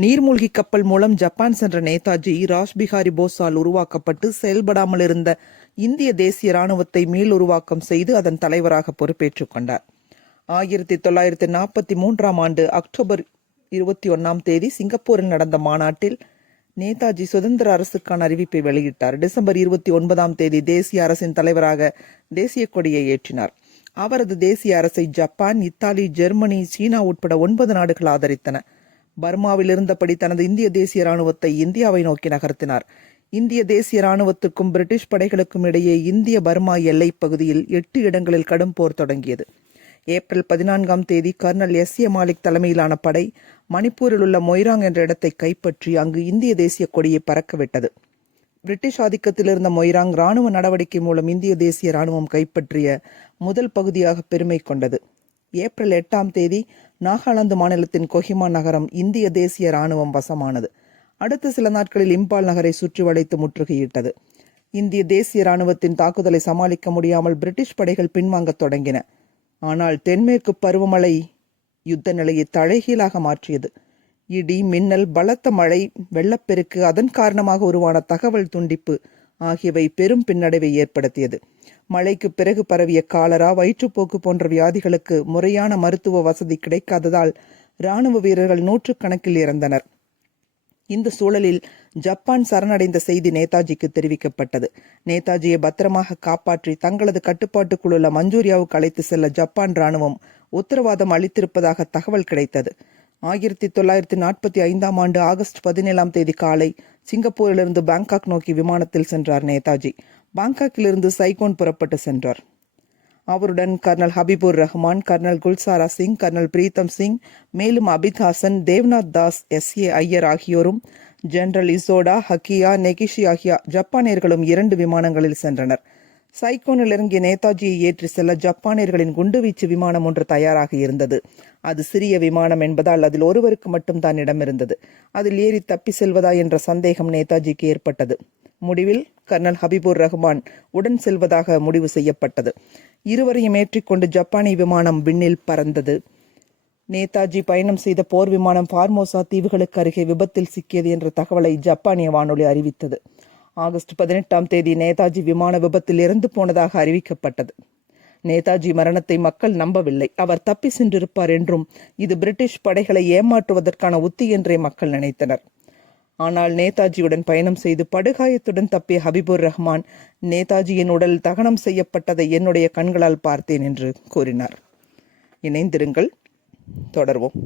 நீர்மூழ்கி கப்பல் மூலம் ஜப்பான் சென்ற நேதாஜி ராஜ்பிகாரி போஸால் உருவாக்கப்பட்டு செயல்படாமல் இருந்த இந்திய தேசிய ராணுவத்தை மீளுருவாக்கம் செய்து அதன் தலைவராக பொறுப்பேற்றுக் கொண்டார். ஆயிரத்தி தொள்ளாயிரத்தி நாற்பத்தி மூன்றாம் ஆண்டு அக்டோபர் இருபத்தி ஒன்றாம் தேதி சிங்கப்பூரில் நடந்த மாநாட்டில் நேதாஜி சுதந்திர அரசுக்கான அறிவிப்பை வெளியிட்டார். டிசம்பர் இருபத்தி ஒன்பதாம் தேதி தேசிய அரசின் தலைவராக தேசிய கொடியை ஏற்றினார். அவரது தேசிய அரசை ஜப்பான் இத்தாலி ஜெர்மனி சீனா உட்பட ஒன்பது நாடுகள் ஆதரித்தன. பர்மாவில் இருந்தபடி தனது இந்திய தேசிய ராணுவத்தை இந்தியாவை நோக்கி நகர்த்தினார். இந்திய தேசிய ராணுவத்துக்கும் பிரிட்டிஷ் படைகளுக்கும் இடையே இந்திய பர்மா எல்லைப் பகுதியில் எட்டு இடங்களில் கடும் போர் தொடங்கியது. ஏப்ரல் பதினான்காம் தேதி கர்னல் எஸ் ஏ மாலிக் தலைமையிலான படை மணிப்பூரில் உள்ள மொய்ராங் என்ற இடத்தை கைப்பற்றி அங்கு இந்திய தேசிய கொடியை பறக்கவிட்டது. பிரிட்டிஷ் ஆதிக்கத்தில் இருந்த மொய்ராங் ராணுவ நடவடிக்கை மூலம் இந்திய தேசிய ராணுவம் கைப்பற்றிய முதல் பகுதியாக பெருமை கொண்டது. ஏப்ரல் எட்டாம் தேதி நாகாலாந்து மாநிலத்தின் கொஹிமா நகரம் இந்திய தேசிய ராணுவம் வசமானது. அடுத்த சில நாட்களில் இம்பால் நகரை சுற்றி வளைத்து முற்றுகையிட்டது. இந்திய தேசிய ராணுவத்தின் தாக்குதலை சமாளிக்க முடியாமல் பிரிட்டிஷ் படைகள் பின்வாங்கத் தொடங்கின. ஆனால் தென்மேற்கு பருவமழை யுத்த நிலையை தழைகீழாக மாற்றியது. இடி மின்னல் பலத்த மழை வெள்ளப்பெருக்கு அதன் காரணமாக உருவான தகவல் துண்டிப்பு ஆகியவை பெரும் பின்னடைவை ஏற்படுத்தியது. மழைக்கு பிறகு பரவிய காலரா வயிற்றுப்போக்கு போன்ற வியாதிகளுக்கு முறையான மருத்துவ வசதி கிடைக்காததால் ராணுவ வீரர்கள் நூற்றுக்கணக்கில் இறந்தனர். இந்த சூழலில் ஜப்பான் சரணடைந்த செய்தி நேதாஜிக்கு தெரிவிக்கப்பட்டது. நேதாஜியை பத்திரமாக காப்பாற்றி தங்களது கட்டுப்பாட்டுக்குள்ள மஞ்சூரியாவுக்கு அழைத்து செல்ல ஜப்பான் ராணுவம் உத்தரவாதம் அளித்திருப்பதாக தகவல் கிடைத்தது. ஆயிரத்தி தொள்ளாயிரத்தி நாற்பத்தி ஐந்தாம் ஆண்டு ஆகஸ்ட் பதினேழாம் தேதி காலை சிங்கப்பூரிலிருந்து பாங்காக் நோக்கி விமானத்தில் சென்றார் நேதாஜி. பாங்காக்கிலிருந்து சைகோன் புறப்பட்டு சென்றார். அவருடன் colonel Habibur Rahman colonel Gulzara Singh colonel Pritam Singh மேலும் அபித் ஹாசன் தேவ்நாத் தாஸ் எஸ். ஏ. ஐயர் ஆகியோரும் ஜெனரல் இசோடா ஹக்கியா நெகிஷி ஆகிய ஜப்பானியர்களும் இரண்டு விமானங்களில் சென்றனர். சைக்கோனில் இறங்கிய நேதாஜியை ஏற்றி செல்ல ஜப்பானியர்களின் குண்டுவீச்சு விமானம் ஒன்று தயாராக இருந்தது. அது சிறிய விமானம் என்பதால் அதில் ஒருவருக்கு மட்டும் தான் இடமிருந்தது. அதில் ஏறி தப்பி செல்வதா என்ற சந்தேகம் நேதாஜிக்கு ஏற்பட்டது. முடிவில் கர்னல் ஹபிபுர் ரஹ்மான் உடன் செல்வதாக முடிவு செய்யப்பட்டது. இருவரையும் ஏற்றிக்கொண்டு ஜப்பானிய விமானம் விண்ணில் பறந்தது. நேதாஜி பயணம் செய்த போர் விமானம் ஃபார்மோசா தீவுகளுக்கு அருகே விபத்தில் சிக்கியது என்ற தகவலை ஜப்பானிய வானொலி அறிவித்தது. ஆகஸ்ட் பதினெட்டாம் தேதி நேதாஜி விமான விபத்தில் இறந்து போனதாக அறிவிக்கப்பட்டது. நேதாஜி மரணத்தை மக்கள் நம்பவில்லை. அவர் தப்பி சென்றிருப்பார் என்றும் இது பிரிட்டிஷ் படைகளை ஏமாற்றுவதற்கான உத்தி என்றே மக்கள் நினைத்தனர். ஆனால் நேதாஜியுடன் பயணம் செய்து படுகாயத்துடன் தப்பிய ஹபிபுர் ரஹ்மான் நேதாஜியின் உடல் தகனம் செய்யப்பட்டதை என்னுடைய கண்களால் பார்த்தேன் என்று கூறினார். இணைந்திருங்கள் தொடர்வோம்.